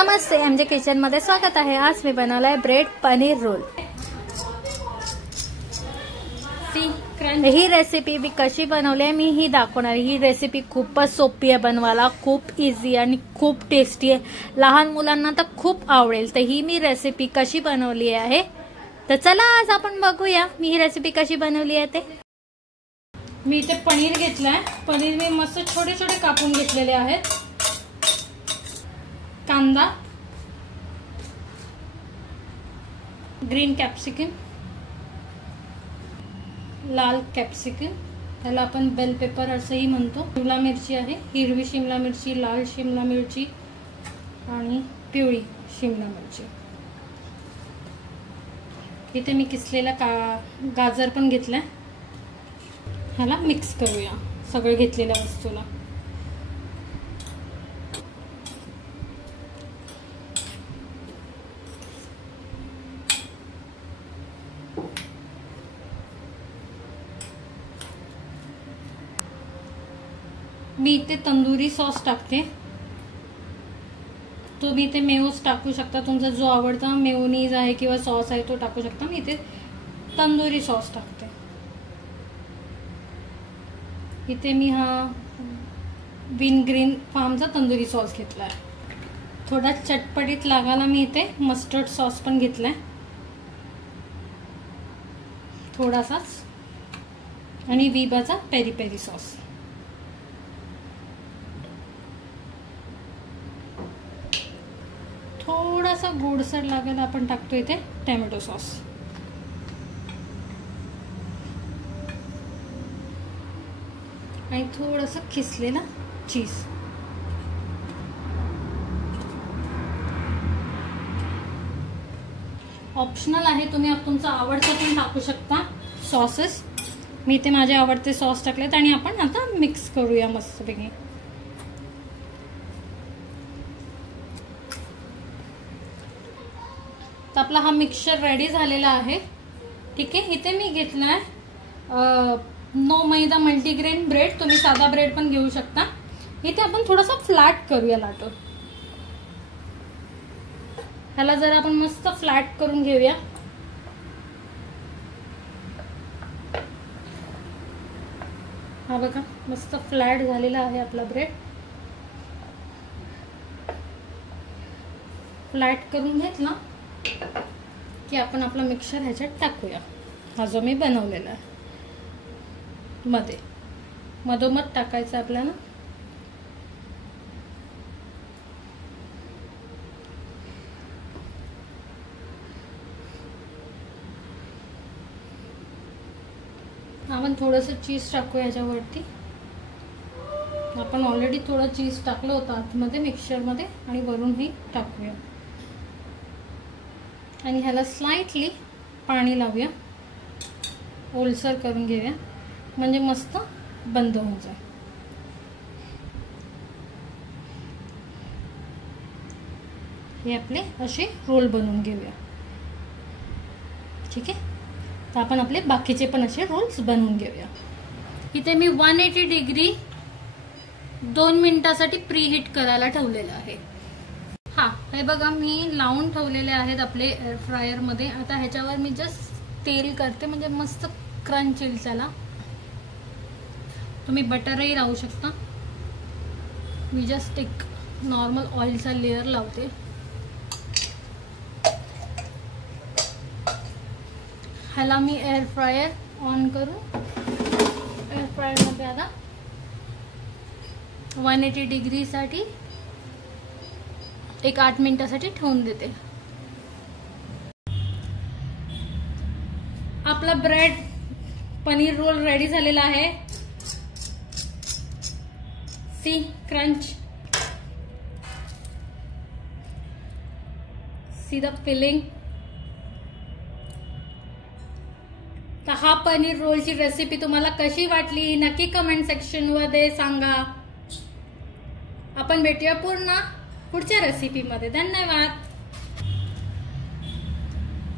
नमस्ते, MG kitchen मध्ये स्वागत आहे। आज मी बनवलाय ब्रेड पनीर रोल। ही रेसिपी मी कशी बनवली आहे मी ही दाखवणार। ही रेसिपी खूपच सोपी आहे बनवायला, खूप इझी आणि खूप टेस्टी आहे। लहान मुलांना तर खूप आवडेल। तर ही मी रेसिपी कशी बनवली आहे तर चला आज आपण बघूया मी ही रेसिपी कशी बनवली आहे ते। मी इथे पनीर घेतलाय। पनीर मी मस्त छोटे छोटे कापून घेतलेले आहेत। कांदा, ग्रीन कॅप्सिकम, लाल कॅप्सिकम, त्याला आपण बेल पेपर असंही म्हणतो। शिमला मिरची आहे, हिरवी शिमला मिरची, लाल शिमला मिरची आणि पिवळी शिमला मिरची। इथे मी किसलेला गाजर पण घेतलाय। ह्याला मिक्स करूया सगळे घेतलेल्या वस्तूला। मी इथे तंदुरी सॉस टाकते। तुम्ही इथे मेयोनीज टाकू शकता, तुमचा जो आवडता मेयोनीज आहे किंवा सॉस आहे तो टाकू शकता। मी इथे तंदुरी सॉस टाकते। इथे मी हा विन ग्रीन फार्मचा तंदुरी सॉस घेतलाय। थोडा चटपटीत लागायला मी इथे मस्टर्ड सॉस पण घेतलाय थोडासाच, आणि विबाचा पेरी पेरी सॉस। थोडासा गोडसर लागायला आपण टाकतो इथे टोमॅटो सॉस। आणि थोडंसं किसलेला चीज। ऑप्शनल आहे, तुम्ही तुमचं आवडतं पण टाकू शकता सॉसेस। मी इथे माझे आवडते सॉस टाकलेत आणि आपण आता मिक्स करूया मस्तपैकी। तर आपला हा मिक्सचर रेडी झालेला आहे। ठीक आहे, इथे मी घेतलाय नो मैदा मल्टीग्रेन ब्रेड। तुम्ही साधा ब्रेड पण घेऊ शकता। इथे आपण थोडासा फ्लॅट करूया लाटून। ह्याला जरा आपण मस्त फ्लॅट करून घेऊया। हा बघा मस्त फ्लॅट झालेला आहे आपला ब्रेड। फ्लॅट करून घेतला की आपण आपला मिक्सचर ह्याच्यात टाकूया। हा जो मी बनवलेला आहे मध्ये मधोमध टाकायचं आपल्याला। आपण थोडंसं चीज टाकूया ह्याच्यावरती। आपण ऑलरेडी थोडं चीज टाकलं होतं आतमध्ये मिक्सचरमध्ये, आणि वरूनही टाकूया। आणि ह्याला स्लाइटली पाणी लावूया, ओलसर करून घेऊया, म्हणजे मस्त बंद होऊन जाईल। हे आपले असे रोल बनवून घेऊया। ठीक आहे, तर आपण आपले बाकीचे पण असे रोल्स बनवून घेऊया। इथे मी 180 डिग्री 2 मिनिटासाठी प्रीहीट करायला ठेवलेलं आहे। हा हे बघा मी लावून ठेवलेले आहेत आपले एअर फ्रायर मध्ये। आता ह्याच्यावर मी जस्ट तेल करते, म्हणजे मस्त क्रंच येईल त्याला। तुम्ही बटरही लावू शकता। मी जस्ट एक नॉर्मल ऑइलचा लेयर लावते। ह्याला मी एअर फ्रायर ऑन करू। एअर फ्रायर मध्ये आता 180 डिग्री साठी एक 8 मिनिटासाठी ठेवून देते। आपला ब्रेड पनीर रोल रेडी झालेला आहे। See crunch, see the filling. तर हा पनीर रोलची रेसिपी तुम्हाला कशी वाटली नक्की कमेंट सेक्शन मध्ये सांगा। आपण भेटूया पुन्हा पुढच्या रेसिपी मध्ये। धन्यवाद।